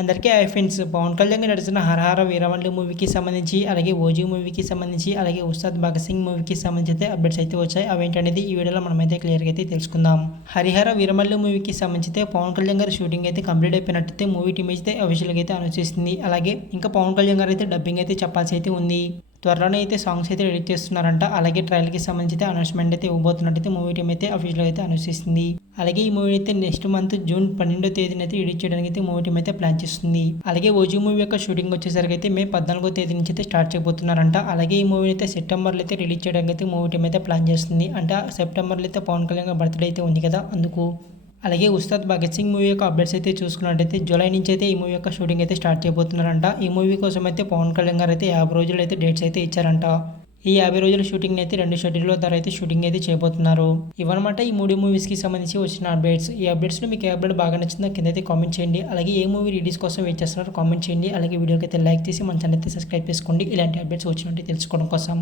అందరికీ hi friends. Pawan Kalyan గారు నడిచిన హరహర వీరమల్లు మూవీకి సంబంధించి, అలాగే ఓజీ మూవీకి సంబంధించి, అలాగే ఉస్తాద్ భగత్ సింగ్ మూవీకి సంబంధించి అప్డేట్స్ అయితే వచ్చాయి. అవేంటనేది ఈ వీడియోలో మనమైతే క్లియర్గా అయితే తెలుసుకుందాం. హరిహర వీరమల్లు మూవీకి సంబంధించి పవన్ కళ్యాణ్ గారు షూటింగ్ అయితే కంప్లీట్ అయిపోయినట్టయితే మూవీ టీమ్ అయితే అఫీషియల్గా అయితే అనౌన్స్ చేసింది. అలాగే ఇంకా పవన్ కళ్యాణ్ గారు అయితే డబ్బింగ్ అయితే చెప్పాల్సి అయితే ఉంది. త్వరలోనే అయితే సాంగ్స్ అయితే ఎడిట్ చేస్తున్నారంట. అలాగే ట్రయల్కి సంబంధించి అనౌన్స్మెంట్ అయితే ఇవ్వబోతున్నట్టయితే మూవీ టీమ్ అయితే అఫీషియల్గా అయితే అనౌన్స్ చేసింది. అలాగే ఈ మూవీ అయితే నెక్స్ట్ మంత్ జూన్ 12వ తేదీన అయితే ఎడిట్ చేయడానికి అయితే మూవీ టీమ్ అయితే ప్లాన్ చేస్తుంది. అలాగే ఓజీ మూవీ యొక్క షూటింగ్ వచ్చేసరికి అయితే మే 14వ తేదీ నుంచి అయితే స్టార్ట్ చేయబోతున్నారంట. అలాగే ఈ మూవీ అయితే సెప్టెంబర్లో అయితే రిలీజ్ చేయడానికి అయితే మూవీ టీమ్ అయితే ప్లాన్ చేస్తుంది. అంటే సెప్టెంబర్లో అయితే పవన్ కళ్యాణ్ బర్త్డే అయితే ఉంది కదా, అందుకు. అలాగే ఉస్తాద్ భగత్ సింగ్ మూవీ యొక్క అప్డేట్స్ అయితే చూసుకున్నట్టయితే జూలై నుంచి అయితే ఈ మూవీ యొక్క షూటింగ్ అయితే స్టార్ట్ చేయబోతున్నారంట. ఈ మూవీ కోసం అయితే పవన్ కళ్యాణ్ గారు అయితే 50 రోజులు అయితే డేట్స్ అయితే ఇచ్చారంట. ఈ 50 రోజుల షూటింగ్ అయితే 2 షెడ్యూల్లో ద్వారా అయితే షూటింగ్ అయితే చేయబోతున్నారు. ఇవన్నమాట ఈ 3 మూవీస్కి సంబంధించి వచ్చిన అప్డేట్స్. ఈ అప్డేట్స్లో మీకు ఏ అప్డేట్ బాగా నచ్చిందో కింద అయితే కామెంట్ చేయండి. అలాగే ఏ మూవీ రిలీజ్ కోసం వెయిట్ చేస్తున్నారో కామెంట్ చేయండి. అలాగే వీడియోకి అయితే లైక్ చేసి మన ఛానల్ అయితే సబ్స్క్రైబ్ చేసుకోండి, ఇలాంటి అప్డేట్స్ వచ్చినట్టు తెలుసుకోవడం కోసం.